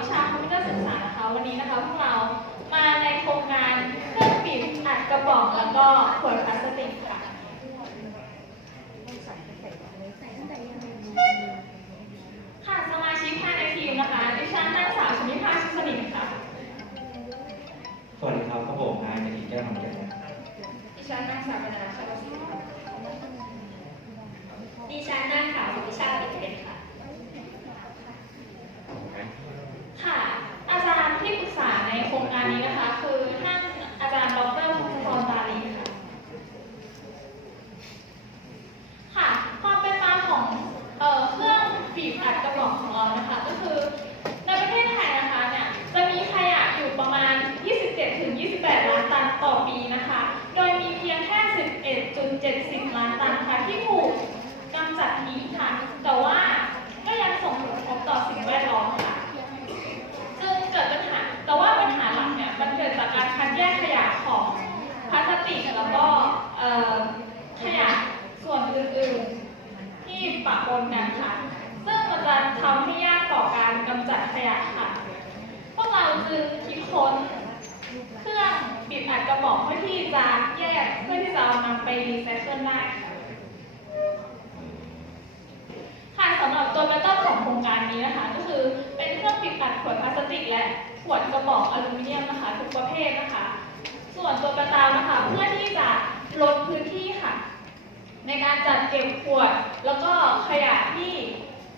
วิชาคอมพิวเตอร์ศึกษานะคะวันนี้นะคะพวกเรามาในโครงงานเครื่องปิดอัดกระป๋องแล้วก็ขวดพลาสติกค่ะ ค่ะสมาชิกภายในทีมนะคะดิฉันนางสาวชนิภาชิสนิทค่ะสวัสดีครับกระผมนายนาทีแก้วของแก่นดิฉันนางสาวปนัดชาลศิลป์ค่ะดิฉันนางสาวสุวิชาติเพชรค่ะค่ะ อาจารย์ที่ปรึกษาในโครงการนี้นะคะ คือท่านอาจารย์ดรพงศธรตาลีค่ะ ค่ะ ความเป็นมาของเอ่อเครื่องบีบอัดกระบอกของเรานะคะ ก็คือในประเทศไทยนะคะเนี่ยจะมีขยะอยู่ประมาณ 27-28 ล้านตันต่อปีนะคะ โดยมีเพียงแค่ 11.70 ล้านตันค่ะที่ถูกกำจัดทิ้งค่ะ แต่ว่าก็ยังส่งผลกระทบต่อสิ่งแวดล้อมค่ะ ซึ่งเกิดปัญหา แต่ว่าปัญหาหลักเนี่ยมันเกิดจากการคัดแยกขยะของพ ลาสติกแล้วก็เอ่อขยะส่วนอื่นๆ ที่ปะปนกันค่ะ ซึ่งมันจะทำให้ยากต่อการกำจัดขยะค่ะ พวกเราจึงคิดค้นเครื่องบิดอัดกระบอกเพื่อที่จะแยกเพื่อที่จะเอานำไปรีไซเคิลได้ค่ะค่ะสำหรับตัวแบตเตอร์ของโครงการนี้นะคะ ก็คือเป็นเครื่องปิดอัดขวดพลาสติกและขวดกระบอกอลูมิเนียมนะคะทุกประเภทนะคะ ส่วนตัวกระตาวนะคะเพื่อที่จะลดพื้นที่ค่ะ ในการจัดเก็บขวด แล้วก็ขยะที่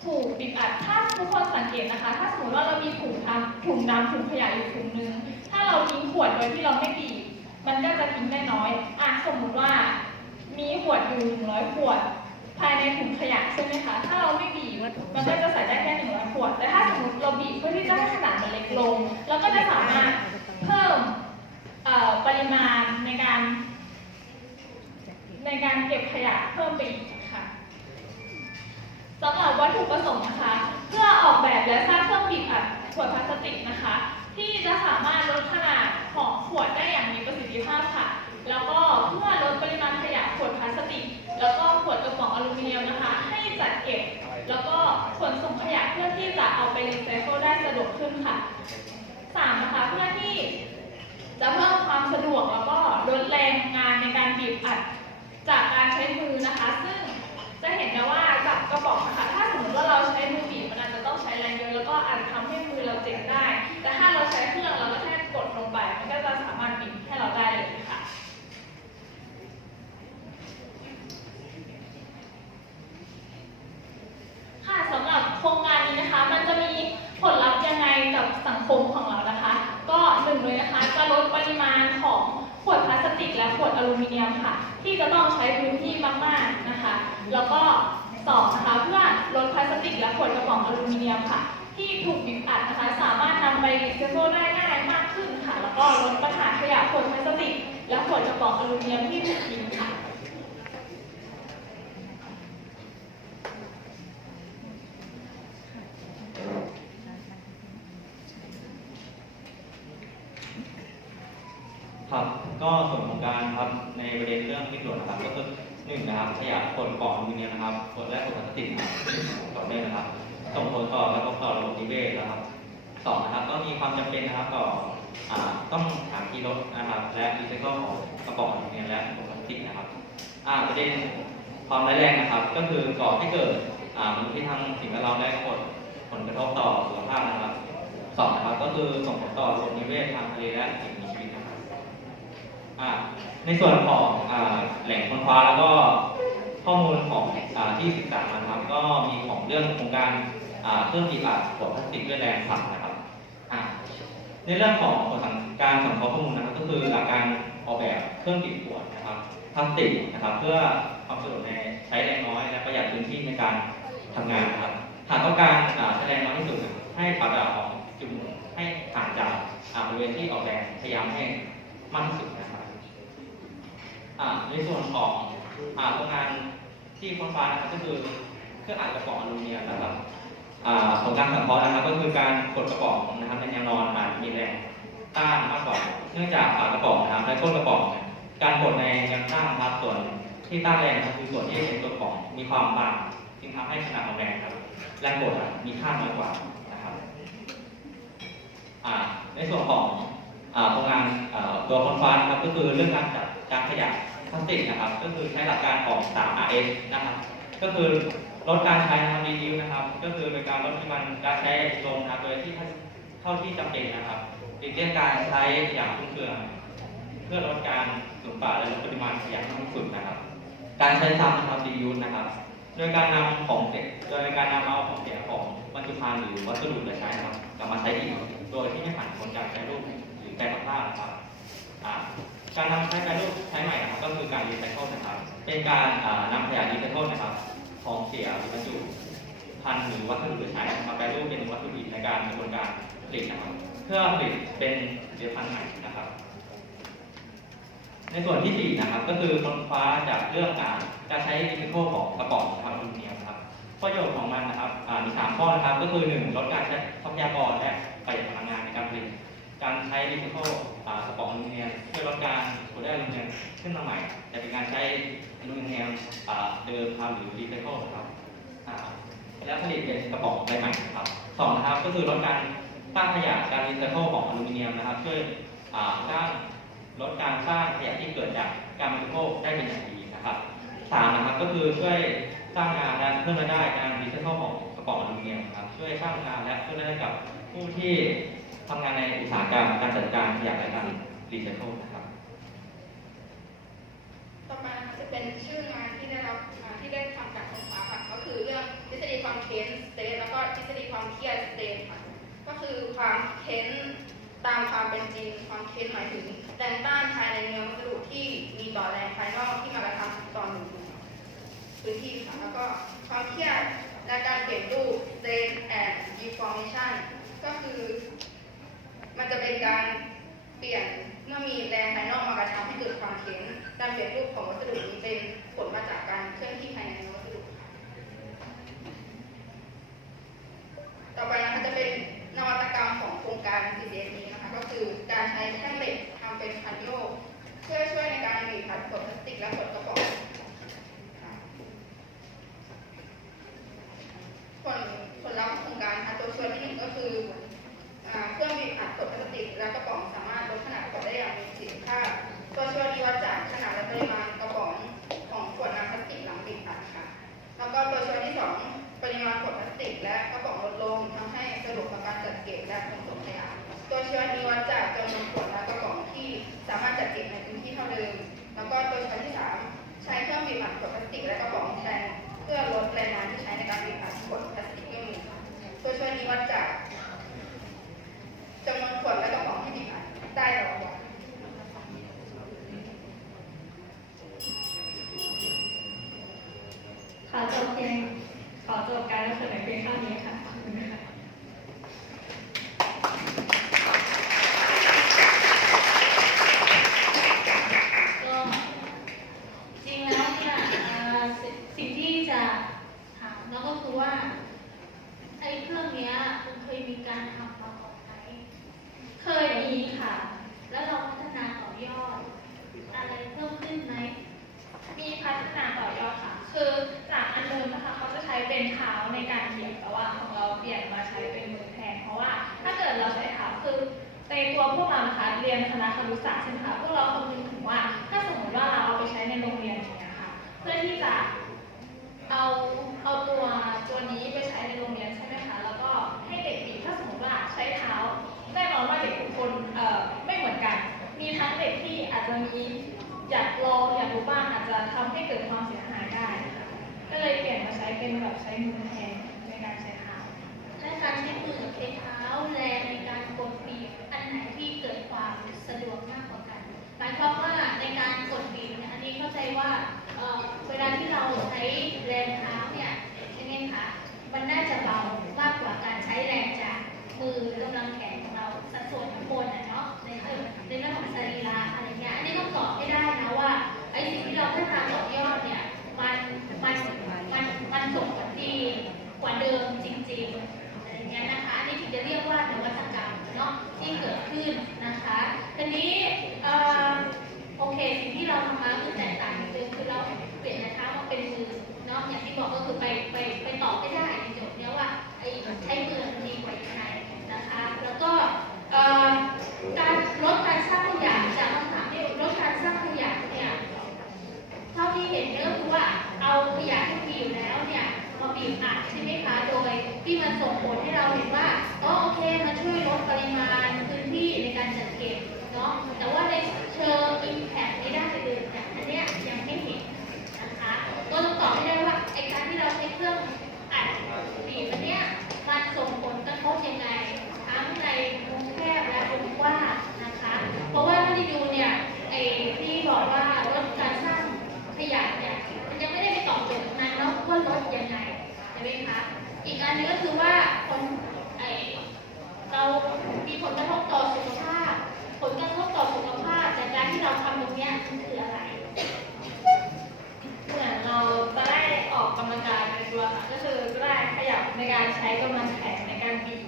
ถูกปิดอัดถ้าทุกคนสังเกตนะคะ ถ้าสมมติว่าเรามีถุงทำถุงดำถุงขยะอยู่ถุงนึง ถ้าเราทิ้งขวดโดยที่เราไม่บีบมันก็จะทิ้งได้น้อยอะสมมุติว่า มีขวดอยู่100 ขวด ภายในถุงขยะใช่ไหมคะ ถ้าเราไม่บีบมันก็จะใส่ได้แค่หนึ่งร้อยขวด แต่ถ้าสมมติเราบีบเพื่อที่จะให้ขนาดมันเล็กลง เราก็จะสามารถเพิ่มเอ่อป ริมาณในการในการเก็บขยะเพิ่มไปอีกค่ะสำหรับวัตถุประสงค์นะคะ เพื่อออกแบบและสร้างเครื่องบีบอัดขวดพลาสติกนะคะ ที่จะสามารถลดขนาดของขวดได้อย่างมีประสิทธิภาพค่ะ แล้วก็เพื่อลดปริมาณขยะขวดพลาสติก แล้วก็ขวดกระป๋องอลูมิเนียมนะคะ ให้จัดเก็บ แล้วก็ขนส่งขยะเพื่อที่จะเอาไปรีไซเคิลได้สะดวกขึ้นค่ะสามนะคะเพื่อที่ จะเพิ่มความสะดวกแล้วก็ลดแรงงานในการบีบอัดจากการใช้มือนะคะ ซึ่งจะเห็นได้ว่ากับกระป๋องนะคะถ้าสมมติว่าเราใช้มือบีบมันอาจจะต้องใช้แรงเยอะแล้วก็อาจจะทำให้มือเราเจ็บได้ แต่ถ้าเราใช้เครื่องเราก็แค่กดลงไป มันก็จะสามารถบีบให้เราได้เลยค่ะ ค่ะสำหรับโครงการนี้นะคะ มันจะมีผลลัพธ์ยังไงกับสังคมของเรานะคะ ก็หนึ่งเลยนะคะจะลดปริมาณของขวดพลาสติก และขวดอลูมิเนียมค่ะ ที่จะต้องใช้พื้นที่มากๆนะคะ แล้วก็สองนะคะเพื่อลดพลาสติกและขวดกระป๋องอลูมิเนียมค่ะ ที่ถูกบีบอัดนะคะสามารถนำไปรีไซเคิลได้ง่ายมากขึ้นค่ะ แล้วก็ลดปัญหาขยะขวดพลาสติกและขวดกระป๋องอลูมิเนียมที่ถูกทิ้งค่ะ ครับ ก็ส่วนของการครับในประเด็นเรื่องที่ตรวจนะครับก็คือหนึ่งนะครับขยะคนกล่องอลูมิเนียนะครับคนแรกคนพลาสติกนะครับต่อเนื่องนะครับส่งผลต่อระบบต่อระบบนิเวศนะครับสองนะครับก็มีความจำเป็นนะครับต่ออ่าต้องหาที่ลดนะครับ และรีไซเคิลของกระป๋องอลูมิเนียมและขวดพลาสติกนะครับอ่าประเด็นความร้ายแรงนะครับ ก็คือก่อให้เกิดอ่ามลพิษทางสิ่งแวดล้อมและผลผลกระทบต่อสุขภาพนะครับสองนะครับก็คือส่งผลต่อระบบนิเวศทางทะเลและสิ่งมีชีวิต อ่าในส่วนของอ่าแหล่งค้นคว้าแล้วก็ข้อมูลของอาที่ศึกษามานะครับ ก็มีของเรื่องโครงการอ่าเครื่องบีบอัดขวดพลาสติกด้วยแรงผลักนะครับอ่าในเรื่องของการสังเคราะห์ข้อมูลนะครับ ก็คือหลักการออกแบบเครื่องบีบขวดนะครับพลาสติกนะครับ เพื่อความสะดวกในใช้แรงน้อยและประหยัดพื้นที่ในการทำงานนะครับหากต้องการอ่าใช้แรงน้อยที่สุดให้ปรับระดับของจุดหมุนให้ห่างจากบริเวณที่ออกแบบพยายามให้มากที่สุด ในส่วนของโรงงานที่ค้นคว้านะครับก็คือเครื่องอัดกระป๋องอลูมิเนียมนะครับอ่าผลการสังเคราะห์นะครับ ก็คือการกดกระป๋องนะครับในแนวนอนอาจมีแรงต้านมากกว่าเนื่องจากฝากระป๋องนะครับและก้นกระป๋อง การกดในแนวตั้งนครับส่วนที่ต้านแรงครับคือส่วนที่ในตัวกระป๋องมีความบางจึงทำให้ขนาดของแรงครับแรงกดมีค่าน้อยกว่านะครับในส่วนของโครงงานตัวคนฟ้านะครับก็คือเรื่องการจัดการขยะ พลาสติกนะครับ ก็คือใช้หลักการของ 3RS นะครับ ก็คือลดการใช้นะครับรีดิวนะครับ ก็คือโดยการลดปริมาณการใช้ลงนะครับโดยที่เท่าที่จำเป็นนะครับหลีกเลี่ยงการใช้อย่างฟุ่มเฟือยเพื่อลดการสูญเปล่าและลดปริมาณขยะที่สุดนะครับ การใช้ซ้ำนะครับรียูนะครับ โดยการนำของเสียโดยการนำเอาของเสียของบรรจุภัณฑ์หรือวัสดุเหลือใช้นะครับกลับมาใช้อีกโดยที่ไม่ผ่านกระบวนการแปรรูปหรือแปรสภาพนะครับอ่า การนำใช้แปรรูปใช้ใหม่นะครับก็คือการรีไซเคิลนะครับ เป็นการนำขยะรีไซเคิลนะครับ ของเสียหรือบรรจุภัณฑ์หรือวัสดุเหลือใช้มาแปรรูปเป็นวัตถุดิบในการกระบวนการผลิตนะครับ เพื่อผลิตเป็นผลิตภัณฑ์ใหม่นะครับ ในส่วนที่สี่นะครับ ก็คือค้นคว้าจากเรื่องการการใช้รีไซเคิลของกระป๋องนะครับอลูมิเนียมครับประโยชน์ของมันนะครับมีสามข้อนะครับ ก็คือหนึ่งลดการใช้ทรัพยากรและประหยัดพลังงานในการผลิต การใช้รีไซเคิล กระป๋องอลูมิเนียมช่วยลดการขนได้อลูมิเนียมขึ้นมาใหม่ แต่เป็นการใช้อลูมิเนียมเดิมครับหรือรีไซเคิลนะครับและผลิตเป็นกระป๋องใบใหม่ครับสองนะครับก็คือลดการสร้างขยะการรีไซเคิลของอลูมิเนียมนะครับช่วยอ่าสร้างลดการสร้างขยะที่เกิดจากการบริโภคได้เป็นอย่างดีนะครับสามนะครับก็คือช่วยสร้างงานและเพิ่มรายได้การรีไซเคิลของกระป๋องอลูมิเนียมครับช่วยสร้างงานและเพิ่มรายได้กับผู้ที่ ทำงานในอุตสาหกรรมการจัดการขยะและการรีไซเคิลนะครับ ต่อมานะคะจะเป็นชื่องานที่ได้รับอ่าที่ได้ทำการค้นคว้าค่ะก็คือเรื่องทฤษฎีความเค้นสเตทแล้วก็ทฤษฎีความเครียดสเตทค่ะก็คือความเค้นตามความเป็นจริง ความเค้นหมายถึงแรงต้านภายในเนื้อวัสดุที่มีต่อแรงภายนอกที่มากระทำต่อหนึ่งพื้นที่ค่ะแล้วก็ความเครียดและการเปลี่ยนรูป state and deformation ก็คือ มันจะเป็นการเปลี่ยนเมื่อมีแรงภายนอกมากระทำให้เกิดความเข็นการเปลี่ยนรูปของวัสดุนี้เป็นผลมาจากการเคลื่อนที่ภายในวัสดุค่ะต่อไปนะคะจะเป็นนวัตกรรมของโครงการ CCS นี้นะคะก็คือการใช้แท่งเหล็กทำเป็นคันโยกเพื่อช่วยในการหนีบพัดขวดพลาสติกและขวดกระป๋องค่ะผลผลลัพธ์ของโครงการนะคะตัวช่วยที่หนึ่งก็คือ อ่าเครื่องบีบอัดขวดพลาสติก และกระป๋องสามารถลดขนาดขวดได้อย่างมีประสิทธิภาพตัวช่วยนี้วัดจากขนาดและปริมาณกระป๋องของขวดน้ำพลาสติกหลังบีบอัดค่ะ แล้วก็ตัวช่วยที่สองปริมาณขวดพลาสติก และกระป๋องลดลงทำให้สะดวกต่อการจัดเก็บและขนส่งขยะตัวช่วยนี้วัดจากจำนวนขวดและกระป๋องที่สามารถจัดเก็บในพื้นที่เท่าเดิม แล้วก็ตัวช่วยที่สามใช้เครื่องบีบอัดขวดพลาสติกและกระป๋องแทนเพื่อลดแรงงานที่ใช้ในการบีบอัดขวดพลาสติกด้วยตัวช่วยนี้วัดจาก จำนวนขวดและกระป๋องที่บีบอัดได้ต่อวัน ค่ะจบเพียงขอจบการนำเสนอเพียงเท่านี้ค่ะขอบคุณค่ะ ก็จริงแล้วเนี่ยเอ่อสิสิ่งที่จะถามแล้วก็คือว่าไอ้เครื่องเนี้ยมันเคยมีการทำมาก่อนไหม เคยมีค่ะ แล้วเราพัฒนาต่อยอดอะไรเพิ่มขึ้นไหม มีพัฒนาต่อยอดค่ะ คือจากอันเดิมนะคะเขาจะใช้เป็นเท้าในการเขียนแต่ว่าของเราเปลี่ยนมาใช้เป็นมือแทน เพราะว่าถ้าเกิดเราใช้เท้าคือในตัวพวกเรานะคะเรียนคณะครุศาสตร์ใช่ไหมคะพวกเราคำนึงถึงว่า ถ้าสมมติว่าเราเอาไปใช้ในโรงเรียนอย่างเงี้ยค่ะ เพื่อที่จะเอาเอาตัวตัวนี้ไปใช้ในโรงเรียนใช่ไหมคะ แล้วก็ให้เด็กอีกถ้าสมมติว่าใช้เท้าแน่นอนว่าเด็กทุกคนเอ่อไม่เหมือนกัน มีทั้งเด็กที่อาจจะมีอยากลองอยากรู้บ้างอาจจะทำให้เกิดความเสียหายได้ค่ะก็เลยเปลี่ยนมาใช้เป็นแบบใช้ มือแทนในการใช้เท้าและการใช้มือกับใช้เท้าแรงในการกดบีบอันไหนที่เกิดความสะดวกมากกว่ากัน หมายความว่าในการกดบีบเนี่ยอันนี้เข้าใจว่าเออเวลาที่เราใช้แรงเท้าเนี่ยใช่ไหมคะมันน่าจะเบามากกว่าการใช้แรงจากมือกำลังแขนของเราสัดส่วนทั้งบนนะเนาะในเรื่องในเรื่องของสรีระอะไรเงี้ยอันนี้ต้องตอบให้ได้นะว่าไอ้สิ่งที่เราพัฒนาต่อยอดเนี่ยมันมันมันมันส่ง ว่าเดิมจริงๆอะไรเงี้ยนะคะนี่ถึงจะเรียกว่านวัตกรรมเนาะที่เกิดขึ้นนะคะทีนี้โอเคสิ่งที่เราทำมาคือแตกต่างนินง การใช้กำลังแขนในการบีบ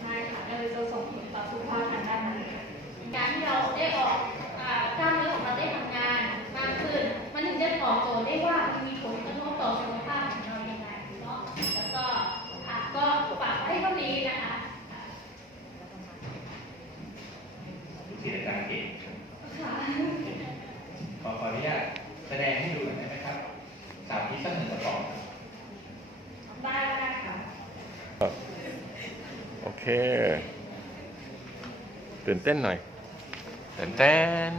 ใช่ค่ะก็เลยจะส่งผลต่อสุขภาพทางด้านนั้นค่ะการที่เราได้ออกอ่ากล้ามเนื้อของเราได้ทำงานมากขึ้น มันถึงจะตอบโจทย์ได้ว่ามันมีผลกระทบต่อสุขภาพของเรายังไงเนาะแล้วก็อะก็ฝากไว้เท่านี้นะคะศิลปการเก่งค่ะขอขออนุญาตแสดงให้ดูหน่อยได้ไหมครับสามที่สักหนึ่งกระป๋อง ได้ได้ค่ะ โอเค ตื่นเต้นหน่อย ตื่นเต้น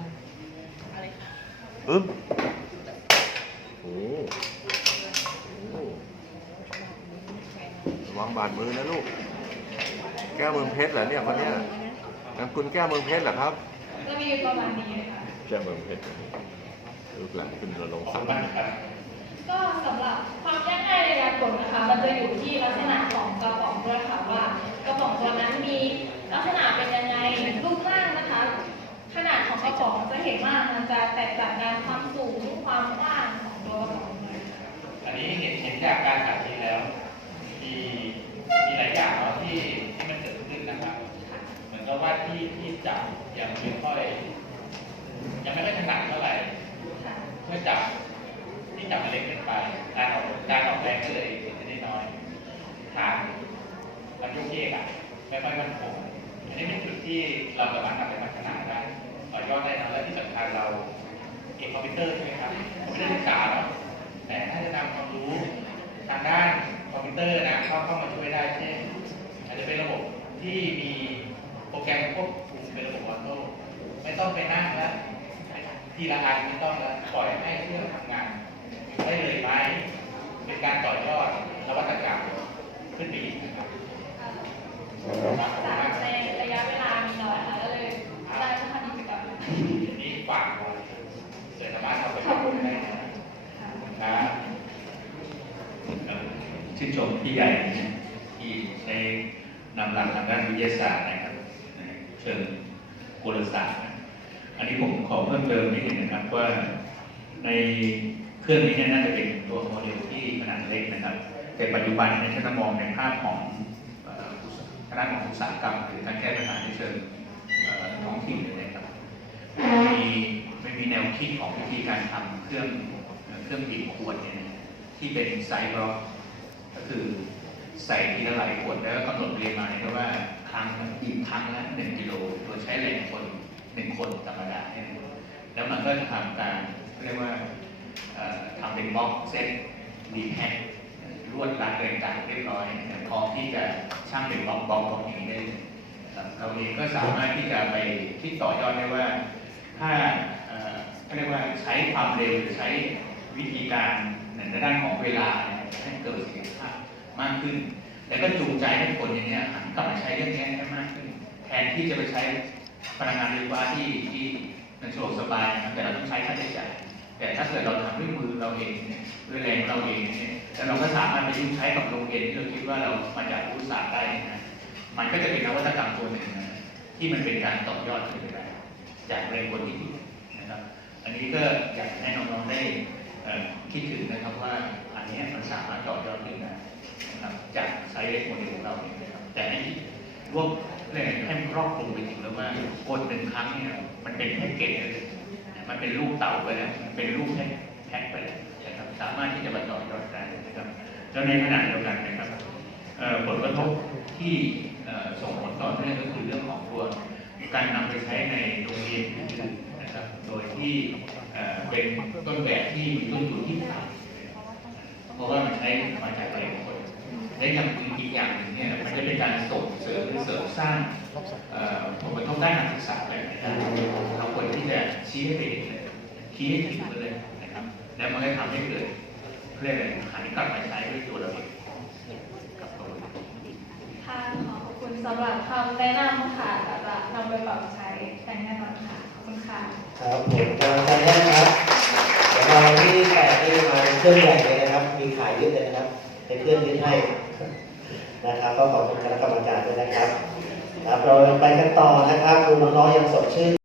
อึ๊บโอ้โหระวังบาดมือนะลูก แก้วเมืองเพชรเหรอเนี่ยคนเนี้ยนามคุณแก้วเมืองเพชรเหรอครับจะมีประมาณนี้เลยค่ะแก้วเมืองเพชรลูกหลานคุณระลงขอบศัคุกณดิ์มากครับก็สำหรับความยากง่ายในการกดนะคะ มันจะอยู่ที่ลักษณะของกระป๋องด้วยค่ะว่าก ระป๋องตัวนั้นมีลักษณะเป็นยังไงรูปร่างนะคะ ขนาดของกระป๋องจะเห็นว่ามันจะแตกต่างกันความสูงความกว้างของตัวกระป๋องเลยค่ะอันนี้เห็นเห็นจากการสาธิตแล้วมีมีหลายอย่างเนาะที่ที่มันเกิดขึ้นนะครับ เหมือนกับว่าที่ที่จับยังไม่ค่อยยังไม่ค่อยถนัดเท่าไหร่ค่ะเมื่อจับที่จับมันเล็กเกินไปการออกการออกแรงก็เลยเห็นได้น้อยฐาน มันโยกเยกอะไม่ค่อยมั่นคงอันนี้เป็นจุดที่เราสามารถนำไปพัฒนาได้ต่อยอดได้นะและที่สำคัญเราเอกคอมพิวเตอร์ใช่ไหมครับผมไม่ได้ศึกษาเนาะแต่ถ้าจะนำความรู้ทางด้านคอมพิวเตอร์นะเข้าเข้ามาช่วยได้เช่นอาจจะเป็นระบบที่มีโปรแกรมควบคุมเป็นระบบออโต้ไม่ต้องไปนั่งแล้วทีละอันไม่ต้องแล้วปล่อยให้เครื่องทำงานได้เลยไหมเป็นการต่อยอดนวัตกรรมขึ้นไปอีกนะครับ ในระยะเวลามีน้อยค่ะก็เลยได้พัฒนากิจกรรมทีนี้ฝากไว้เสร็จสามารถเอาไปขอบคุณได้ค่ะนะครับชื่นชมพี่ใหญ่ที่ได้นำหลักทางด้านวิทยาศาสตร์นะครับเชิงกุลศาสตร์อันนี้ผมขอเพิ่มเติมนิดหนึงนะครับว่าในเครื่องนี้นี่ยน่าจะเป็นตัวโมเดลที่ขนาดเล็กนะครับ แต่ปัจจุบันเนี่ยถ้ามองในภาพของ ทางด้านของอุตสาหกรรมหรือการแก้ปัญหาในเชิงท้องถิ่นเลยนะครับมีไม่มีแนวคิดของวิธีการทำเครื่องเครื่องบีบขวดเนี่ยที่เป็นไซส์บล็อกก็คือใส่ทีละหลายขวดแล้วก็กำหนดปริมาณนะว่าครั้งบีบครั้งละหนึ่งกิโลโดยใช้แรงคนหนึ่งคนธรรมดาเนี่ยแล้วมันก็จะทำการเรียกว่าทำเป็นบล็อกเซตดีแพ็ค รวดรัดเรียงต่างเรียบร้อยนะพร้อมที่จะช่างเป็นบล็อกบล็อกบล็อกอย่างนี้ได้เลยนะครับเราเองก็สามารถที่จะไปคิดต่อยอดได้ว่าถ้าเอ่อเรียกว่าใช้ความเร็วหรือใช้วิธีการในด้านของเวลาเนี่ยให้เกิดประสิทธิภาพมากขึ้น แล้วก็จูงใจให้คนอย่างเนี้ยหันกลับมาใช้เรื่องนี้ได้มากขึ้น แทนที่จะไปใช้พลังงานไฟฟ้าที่ที่มันสะดวกสบายแต่เราต้องใช้ค่าใช้จ่าย แต่ถ้าเกิดเราทำด้วยมือเราเองเนี่ยด้วยแรงเราเองเนี่ยแล้วเราก็สามารถไปยุ่งใช้กับโรงเรียนที่เราคิดว่าเรามาจากอุตสาหได้นะมันก็จะเป็นนวัตกรรมตัวหนึ่งนะที่มันเป็นการต่อยอดขึ้นไปได้จากแรงกดที่ดีนะครับ อันนี้ก็อยากให้น้องๆได้คิดถึงนะครับว่าอันนี้มันสามารถต่อยอดขึ้นได้นะครับจากไซส์เล็กโมเดลของเราเองนะครับแต่ให้รวบเรียให้มันครอบคลุมไปถึงแล้วว่ากดหนึ่งครั้งเนี่ยมันเป็นแพ็กเกจเลย มันเป็นลูกเต่าไปแล้วเป็นลูกแพ็คแพ็คไปแล้วนะครับสามารถที่จะมาต่อยอดได้นะครับแล้วในขณะเดียวกันนะครับผลกระทบที่ส่งผลต่อเนื่องก็คือเรื่องของตัวการนำไปใช้ในโรงเรียนอื่นๆนะครับ โดยที่เป็นต้นแบบที่มีต้นทุนที่ต่ำเพราะว่ามันใช้มาจากแรงคนและอย่างอีกอย่างหนึ่งเนี่ยมันจะเป็นการส่งเสริมหรือเสริมสร้างผลกระทบด้านการศึกษาเลยนะครับเราควรที่จะชี้ให้เป็น ชี้ให้ถึงไปเลยนะครับ แล้วมันก็ทำให้เกิดเรียกอะไรหันกลับมาใช้ด้วยตัวเราเองครับผมค่ะขอขอบคุณสำหรับคำแนะนำค่ะและจะนำไปปรับใช้กันแน่นอนค่ะขอบคุณค่ะครับผมกำลังใจให้ครับเดี๋ยวเราที่แปดนี่มาเป็นเครื่องใหญ่เลยนะครับ มีขายเยอะเลยนะครับเป็นเครื่องยืดให้นะครับก็ขอบคุณคณะกรรมการด้วยนะครับครับเราไปกันต่อนะครับดูน้องๆยังสดชื่น